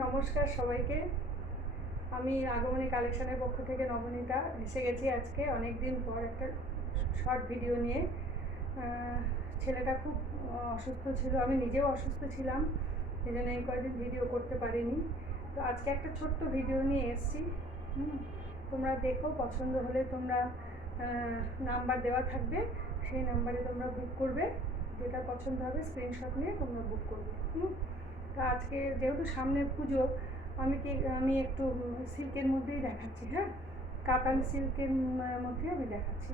নমস্কার সবাইকে। আমি আগমনী কালেকশনের পক্ষ থেকে নবনীতা এসে গেছি আজকে অনেক দিন পর একটা শর্ট ভিডিও নিয়ে। ছেলেটা খুব অসুস্থ ছিল, আমি নিজেও অসুস্থ ছিলাম, এই জন্য এই কয়েকদিন ভিডিও করতে পারিনি। তো আজকে একটা ছোট্ট ভিডিও নিয়ে এসেছি। তোমরা দেখো, পছন্দ হলে তোমরা নাম্বার দেওয়া থাকবে, সেই নাম্বারে তোমরা বুক করবে। যেটা পছন্দ হবে স্ক্রিনশট নিয়ে তোমরা বুক করবে। তা আজকে যেহেতু সামনে পুজো, আমি একটু সিল্কের মধ্যেই দেখাচ্ছি। হ্যাঁ, কাতান সিল্কের মধ্যে আমি দেখাচ্ছি।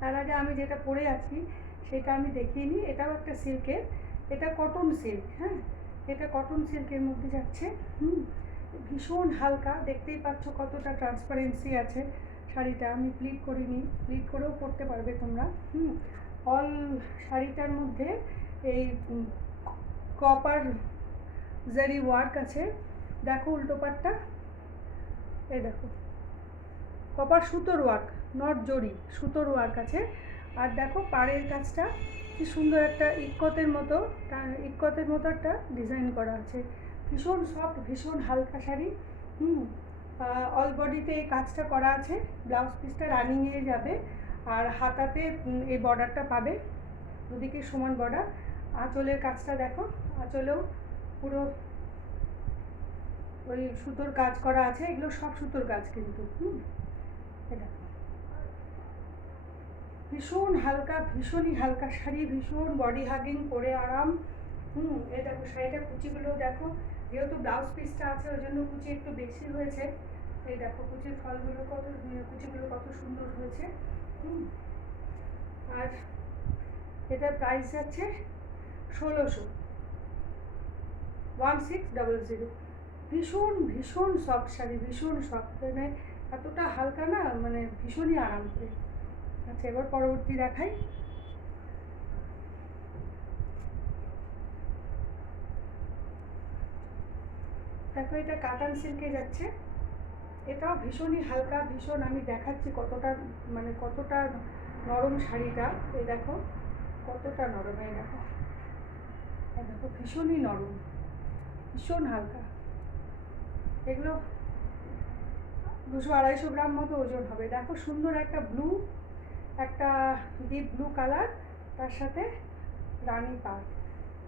তার আগে আমি যেটা পরে আছি সেটা আমি দেখিয়ে নিই। এটাও একটা সিল্কের, এটা কটন সিল্ক। হ্যাঁ, এটা কটন সিল্কের মধ্যে যাচ্ছে। ভীষণ হালকা, দেখতেই পাচ্ছ কতটা ট্রান্সপারেন্সি আছে শাড়িটা। আমি প্লিট করিনি, প্লিট করেও পরতে পারবে তোমরা। অল শাড়িটার মধ্যে এই কপার জারি ওয়ার্ক আছে। দেখো উল্টো পাটটা, এই দেখো কপার সুতোর ওয়ার্ক, নট জরি, সুতোর ওয়ার্ক আছে। আর দেখো পাড়ের কাজটা কি সুন্দর, একটা ইক্কতের মতো একটা ডিজাইন করা আছে। ভীষণ সফট, ভীষণ হালকা শাড়ি। অল বডিতে এই কাজটা করা আছে। ব্লাউজ পিসটা রানিংয়ে যাবে, আর হাতাতে এই বর্ডারটা পাবে, দুদিকে সমান বর্ডার। আঁচলের কাজটা দেখো, আঁচলেও পুরো ওই সুতোর কাজ করা আছে। এগুলো সব সুতোর কাজ কিন্তু। এটা ভীষণ হালকা, ভীষণই হালকা শাড়ি, ভীষণ বডি হাগিং, পরে আরাম। এই দেখো শাড়িটা, কুচিগুলো দেখো, যেহেতু ব্লাউজ পিসটা আছে ওই জন্য কুচি একটু বেশি হয়েছে। এই দেখো কুচির ফলগুলো কত, কুচিগুলো কত সুন্দর হয়েছে। আর এটার প্রাইস যাচ্ছে 1600, 1600। ভীষণ ভীষণ সফট শাড়ি, ভীষণ সফট, মানে এতটা হালকা না, মানে ভীষণই আরাম করে। আচ্ছা, এবার পরবর্তী দেখাই। দেখো এটা কাতান সিল্কে যাচ্ছে, এটাও ভীষণই হালকা, ভীষণ, আমি দেখাচ্ছি কতটা, মানে কতটা নরম শাড়িটা। এই দেখো কতটা নরম, এই দেখো, এই দেখো ভীষণই নরম, ভীষণ হালকা। এগুলো 200-250 গ্রাম মতো ওজন হবে। দেখো সুন্দর একটা ব্লু, একটা ডিপ ব্লু কালার, তার সাথে রানি পাড়,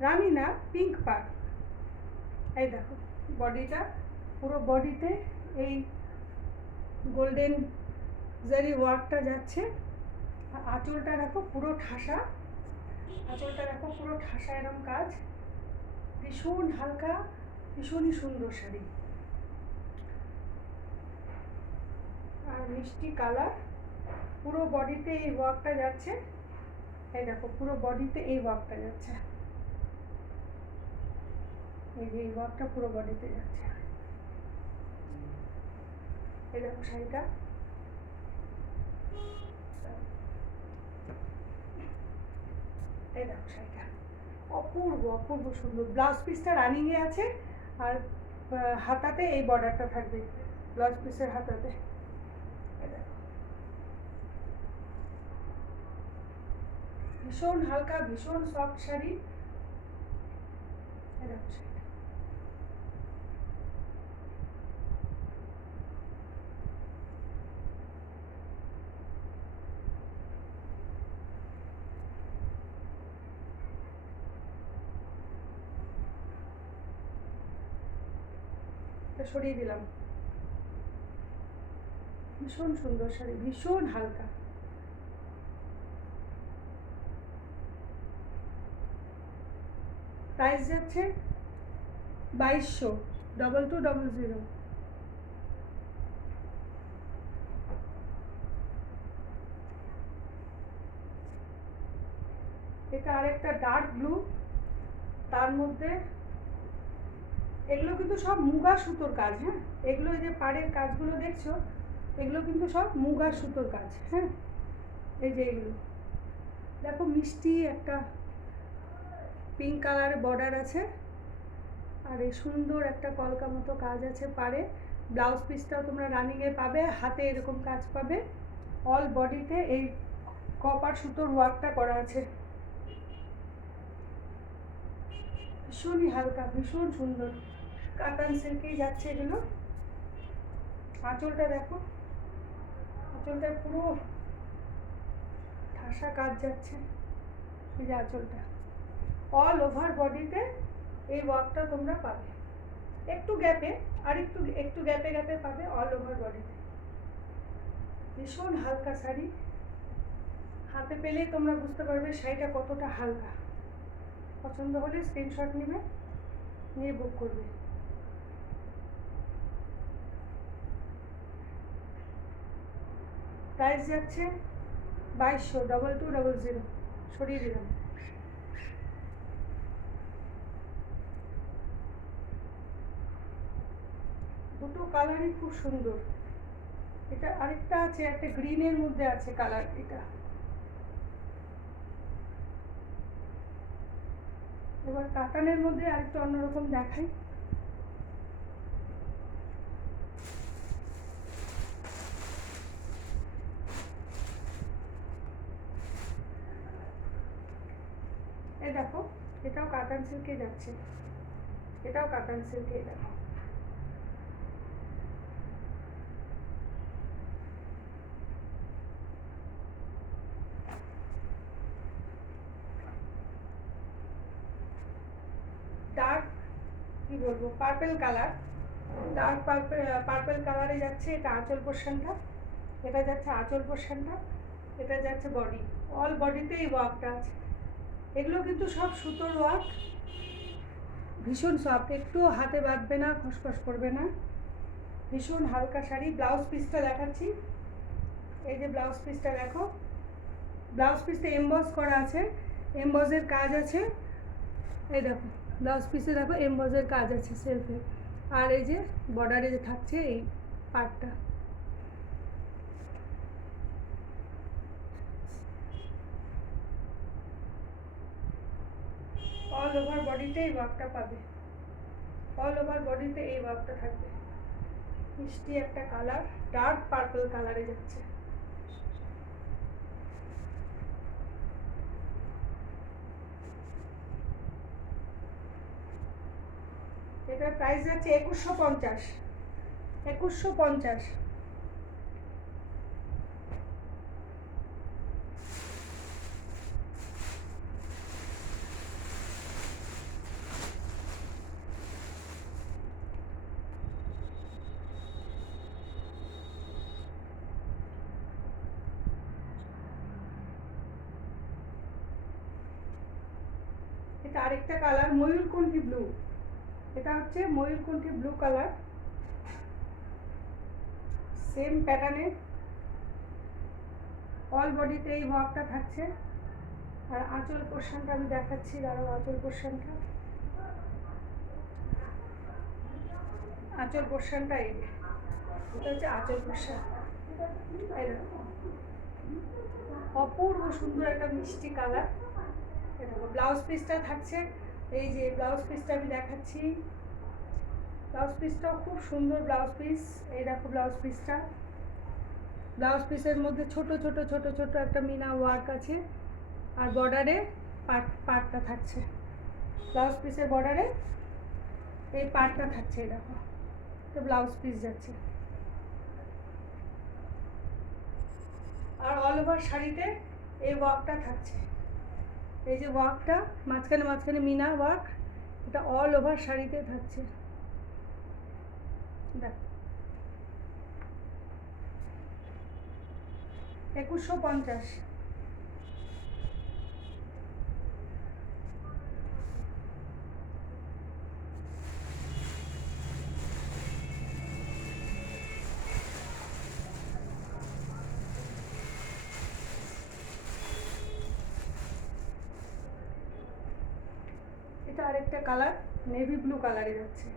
রানি না, পিঙ্ক পাড়। এই দেখো বডিটা, পুরো বডিতে এই গোল্ডেন জারি ওয়ার্কটা যাচ্ছে। আর আঁচলটা দেখো পুরো ঠাসা, আঁচলটা দেখো পুরো ঠাসা, এরকম কাজ। ভীষণ হালকা, ভীষণই সুন্দর শাড়ি, আর মিষ্টি কালার। পুরো বডিতে এই ওয়ার্কটা যাচ্ছে। এই দেখো পুরো বডিতে এই ওয়ার্কটা যাচ্ছে, এই যে এই ওয়ার্কটা পুরো বডিতে যাচ্ছে। এই দেখো শাড়িটা, এই দেখো শাড়িটা অপূর্ব অপূর্ব সুন্দর। ব্লাউজ পিসটা রানিংয়ে আছে, আর হাতাতে এই বর্ডারটা থাকবে, ব্লাউজ পিসের হাতাতে। ভীষণ হালকা, ভীষণ সফট শাড়ি। এই দেখো শাড়িটা, এটা সরিয়ে দিলাম। ভীষণ সুন্দর শাড়ি, ভীষণ হালকা। প্রাইস যাচ্ছে 2200, 2200। এটা আরেকটা ডার্ক ব্লু, তার মধ্যে এগুলো কিন্তু সব মুগা সুতোর কাজ। হ্যাঁ, এগুলো যে পাড়ের কাজগুলো দেখছো, এগুলো কিন্তু সব মুগা সুতোর কাজ। হ্যাঁ, এই যে এগুলো দেখো, মিষ্টি একটা পিঙ্ক কালারের বর্ডার আছে, আর এই সুন্দর একটা কলকা মতো কাজ আছে পাড়ে। ব্লাউজ পিসটাও তোমরা রানিংয়ে পাবে, হাতে এরকম কাজ পাবে। অল বডিতে এই কপার সুতোর ওয়ার্কটা করা আছে। ভীষণই হালকা, ভীষণ সুন্দর। কাতান সিল্কেই যাচ্ছে এগুলো। আঁচলটা দেখো, আঁচলটা পুরো ঠাসা কাজ যাচ্ছে। এই যে আঁচলটা, অল ওভার বডিতে এই ওয়ার্কটা তোমরা পাবে, একটু গ্যাপে, আর একটু গ্যাপে গ্যাপে পাবে, অল ওভার বডিতে। ভীষণ হালকা শাড়ি, হাতে পেলেই তোমরা বুঝতে পারবে শাড়িটা কতটা হালকা। পছন্দ হলে স্ক্রিনশট নেবে, নিয়ে বুক করবে। প্রাইস যাচ্ছে 2200, 2200, সরিয়ে দিলাম। দুটো কালারই খুব সুন্দর। এটা আরেকটা আছে, একটা গ্রিনের মধ্যে আছে কালার। এটা এবার কাতানের মধ্যে আরেকটা অন্যরকম দেখাই। এই দেখো, এটাও কাতান সিল্কে যাচ্ছে, এটাও কাতান সিল্কে। দেখো ডার্ক, কি বলবো, পার্পেল কালার, ডার্ক পার্পেল কালারে যাচ্ছে। এটা আঁচল পোর্শনটা, এটা যাচ্ছে আঁচল পোর্শনটা, এটা যাচ্ছে বডি। অল বডিতে এই ওয়ার্কটা আছে। এগুলো কিন্তু সব সুতোর ওয়ার্ক, ভীষণ সফট, একটু হাতে বাঁধবে না, খসখস করবে না, ভীষণ হালকা শাড়ি। ব্লাউজ পিসটা দেখাচ্ছি। এই যে ব্লাউজ পিসটা দেখো, ব্লাউজ পিসটা এমবস করা আছে, এমবসের কাজ আছে। এই দেখো ব্লাউজ পিসে দেখো এমবসের কাজ আছে সেলফে। আর এই যে বর্ডারে যে থাকছে এই পার্টটা, অল ওভার বডিতে এই ওয়ার্কটা পাবে, অল ওভার বডিতে এই ওয়ার্কটা থাকবে। মিষ্টি একটা কালার, ডার্ক পার্পল কালারে যাচ্ছে। এটার প্রাইস যাচ্ছে 2150, 2150। এটা আরেকটা কালার, ময়ূরকণ্ঠী ব্লু। এটা হচ্ছে ময়ূরকণ্ঠী ব্লু কালার, সেম প্যাটার্নের, অল বডিতে এই ওয়ার্কটা থাকছে। আর আঁচল পোর্শনটা আমি দেখাচ্ছি, দাঁড়াও। আঁচল পোর্শনটা, আঁচল পোর্শনটা এই, এটা হচ্ছে আঁচল পোর্শন। এই দেখো, অপূর্ব সুন্দর একটা মিষ্টি কালার। এই দেখো ব্লাউজ পিসটা থাকছে, এই যে ব্লাউজ পিসটা আমি দেখাচ্ছি। ব্লাউজ পিসটাও খুব সুন্দর ব্লাউজ পিস। এই দেখো ব্লাউজ পিসটা, ব্লাউজ পিসের মধ্যে ছোট ছোট ছোট ছোট একটা মিনা ওয়ার্ক আছে। আর বর্ডারে পার্টটা থাকছে, ব্লাউজ পিসের বর্ডারে এই পার্টটা থাকছে। এই দেখো, তো ব্লাউজ পিস যাচ্ছে। আর অল ওভার শাড়িতে এই ওয়ার্কটা থাকছে, এই যে ওয়ার্কটা মাঝখানে মাঝখানে মিনা ওয়ার্ক, এটা অল ওভার শাড়িতে থাকছে। দেখ 2150। এটা আরেকটা কালার, নেভি ব্লু কালারে যাচ্ছে।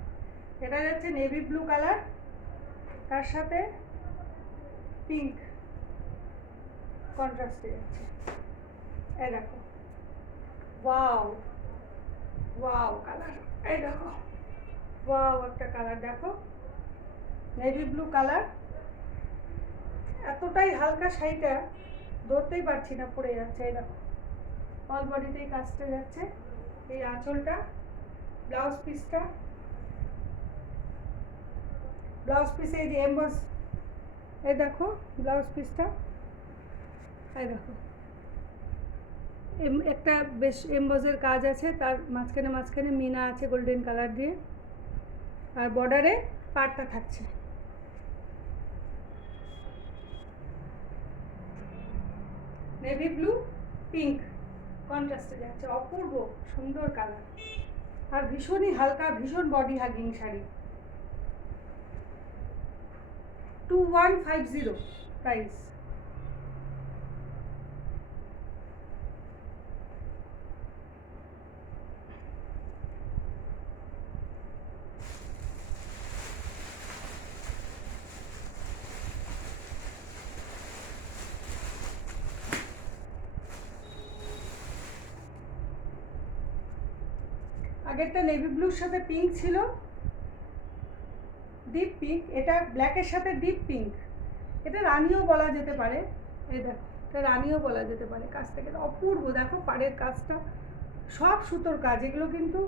এটা যাচ্ছে নেভি ব্লু কালার, তার সাথে পিঙ্ক কন্ট্রাস্টে যাচ্ছে। এই দেখো, ওয়াও ওয়াও কালার, এই দেখো ওয়াও একটা কালার। দেখো নেভি ব্লু কালার, এতটাই হালকা শাড়িটা ধরতেই পারছি না, পড়ে যাচ্ছে। এই দেখো অল বডিতেই কাজটা যাচ্ছে। এই আঁচলটা, ব্লাউজ পিসটা, ব্লাউজ পিসে এই যে এমবস, এই দেখো ব্লাউজ পিসটা, এই দেখো একটা বেশ এমবসের কাজ আছে, তার মাঝখানে মাঝখানে মিনা আছে গোল্ডেন কালার দিয়ে, আর বর্ডারে পাড়টা থাকছে। নেভি ব্লু পিঙ্ক কন্ট্রাস্টে যাচ্ছে, অপূর্ব সুন্দর কালার, আর ভীষণই হালকা, ভীষণ বডি হাগিং শাড়ি। 2150 প্রাইস। আগেরটা নেভি ব্লুর সাথে পিঙ্ক ছিল, ডিপ পিঙ্ক, এটা ব্ল্যাকের সাথে ডিপ পিঙ্ক, এটা রানিও বলা যেতে পারে। এই দেখো এটা রানিও বলা যেতে পারে। কাজ থেকে অপূর্ব, দেখো পাড়ের কাজটা সব সুতোর কাজ, এগুলো কিন্তু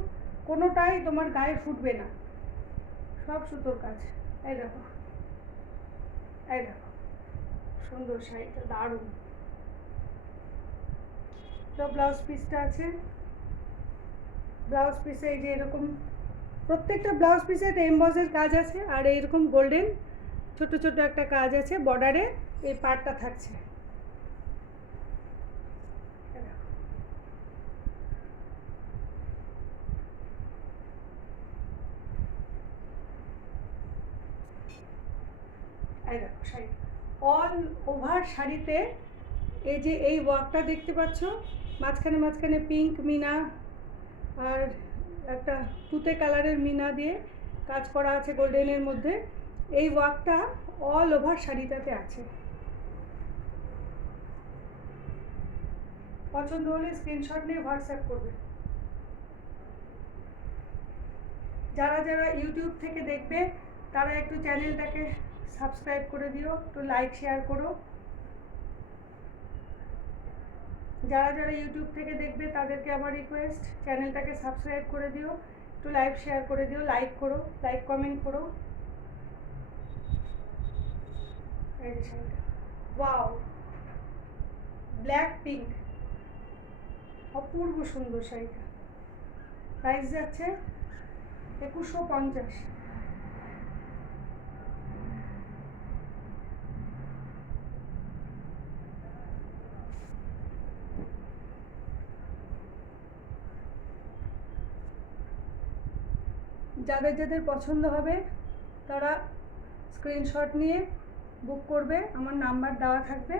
কোনোটাই তোমার গায়ে ফুটবে না, সব সুতোর কাজ। এই দেখো, এই দেখো সুন্দর শাড়িটা, দারুণ। তো ব্লাউজ পিসটা আছে, ব্লাউজ পিসে এই যে এরকম প্রত্যেকটা ব্লাউজ পিসে একটা এমবসের কাজ আছে, আর এইরকম গোল্ডেন ছোট ছোট একটা কাজ আছে বর্ডারে, এই পার্টটা থাকছে। এই দেখো শাড়ি অল ওভার শাড়িতে এই যে এই ওয়ার্কটা দেখতে পাচ্ছ, মাঝখানে মাঝখানে পিঙ্ক মিনা আর একটা তুতে কালারের মিনা দিয়ে কাজ করা আছে গোল্ডেনের মধ্যে, এই ওয়ার্কটা অল ওভার শাড়িটাতে আছে। পছন্দ হলে স্ক্রিনশট নিয়ে হোয়াটসঅ্যাপ করবে। যারা যারা ইউটিউব থেকে দেখবে তারা একটু চ্যানেলটাকে সাবস্ক্রাইব করে দিও, একটু লাইক শেয়ার করো। যারা যারা ইউটিউব থেকে দেখবে তাদেরকে আমার রিকোয়েস্ট, চ্যানেলটাকে সাবস্ক্রাইব করে দিও, একটু লাইভ শেয়ার করে দিও, লাইক করো, লাইক কমেন্ট করো। এই যে শাড়িটা, ওয়াও, ব্ল্যাক পিঙ্ক, অপূর্ব সুন্দর শাড়িটা। প্রাইস যাচ্ছে 2150। যাদের যাদের পছন্দ হবে তারা স্ক্রিনশট নিয়ে বুক করবে, আমার নাম্বার দেওয়া থাকবে।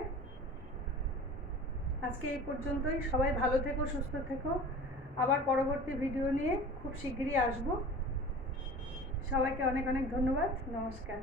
আজকে এই পর্যন্তই, সবাই ভালো থেকো, সুস্থ থেকো, আবার পরবর্তী ভিডিও নিয়ে খুব শিগগিরই আসবো। সবাইকে অনেক অনেক ধন্যবাদ, নমস্কার।